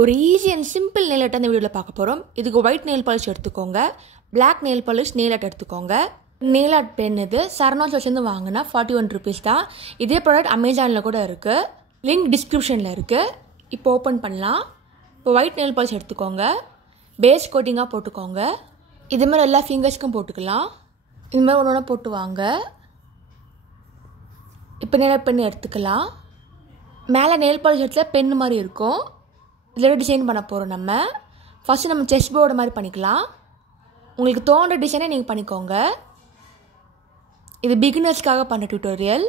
ஒரு easy and simple nail art அந்த வீடியோவில் பார்க்க போகிறோம். இதுக்கு ஒயிட் நெயில் பாலிஷ் எடுத்துக்கோங்க, black nail polish nail art எடுத்துக்கோங்க. நெயில் ஆர்ட் பென் இது சரணா ஸ்டோர்ஸ்லேருந்து வாங்கினா 41 rupees தான். இதே ப்ராடக்ட் அமேசானில் கூட இருக்குது, லிங்க் டிஸ்கிரிப்ஷனில் இருக்குது. இப்போ ஓப்பன் பண்ணலாம். இப்போ ஒயிட் நெயில் பாலிஷ் எடுத்துக்கோங்க, பேஸ் கோட்டிங்காக போட்டுக்கோங்க. இதுமாதிரி எல்லா ஃபிங்கர்ஸ்க்கும் போட்டுக்கலாம். இதுமாதிரி ஒன்று ஒன்று போட்டு வாங்க. இப்போ நெயில் ஆர்ட் பென் எடுத்துக்கலாம். மேலே நெயில் பாலிஷ் எடுத்துல பென் மாதிரி இருக்கும், இதில் டிசைன் பண்ண போகிறோம். நம்ம ஃபஸ்ட்டு நம்ம செஸ் போர்டு மாதிரி பண்ணிக்கலாம். உங்களுக்கு தோன்ற டிசைனை நீங்கள் பண்ணிக்கோங்க. இது பிகினர்ஸ்க்காக பண்ணுற டியூட்டோரியல்.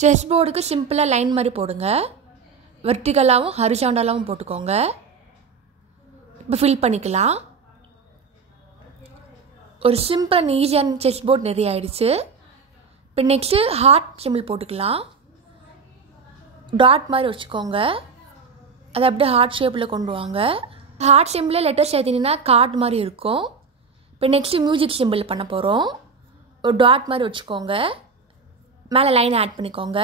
செஸ் போர்டுக்கு சிம்பிளாக லைன் மாதிரி போடுங்க, வெர்டிகலாகவும் ஹரிசாண்டலாகவும் போட்டுக்கோங்க. இப்போ ஃபில் பண்ணிக்கலாம். ஒரு சிம்பிள் அண்ட் ஈஸியான செஸ் போர்டு நிறைய ஆகிடுச்சு. இப்போ நெக்ஸ்ட்டு ஹார்ட் சிம்பிள் போட்டுக்கலாம். டாட் மாதிரி வச்சுக்கோங்க, அதை அப்படியே ஹார்ட் ஷேப்பில் கொண்டு வாங்க. ஹார்ட் சிம்பிளில் லெட்டர்ஸ் எழுதினீங்கன்னா கார்டு மாதிரி இருக்கும். இப்போ நெக்ஸ்ட்டு மியூசிக் சிம்பிள் பண்ண போகிறோம். ஒரு டாட் மாதிரி வச்சுக்கோங்க, மேலே லைன் ஆட் பண்ணிக்கோங்க.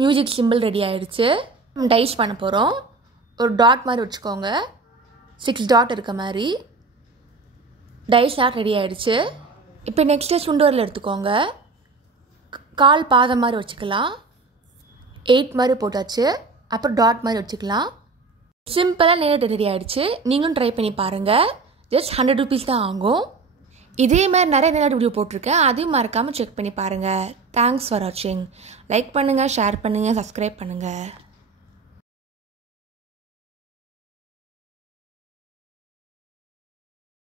மியூசிக் சிம்பிள் ரெடி ஆகிடுச்சு. டைஸ் பண்ண போகிறோம். ஒரு டாட் மாதிரி வச்சுக்கோங்க, 6 டாட் இருக்க மாதிரி. டைஸ் ஆட் ரெடி ஆகிடுச்சு. இப்போ நெக்ஸ்ட்டு சுண்டோரில் எடுத்துக்கோங்க, கால் பாதம் மாதிரி வச்சுக்கலாம். 8 மாதிரி போட்டாச்சு. அப்புறம் டாட் மாதிரி வச்சுக்கலாம். சிம்பிளாக நெயில் ரெடி ஆகிடுச்சு. நீங்களும் ட்ரை பண்ணி பாருங்கள். ஜஸ்ட் 100 rupees தான் ஆகும். இதே மாதிரி நிறைய நெயில் வீடியோ போட்டிருக்கேன், அதையும் மறக்காமல் செக் பண்ணி பாருங்கள். தேங்க்ஸ் ஃபார் வாட்சிங். லைக் பண்ணுங்கள், ஷேர் பண்ணுங்கள், சப்ஸ்கிரைப் பண்ணுங்கள்.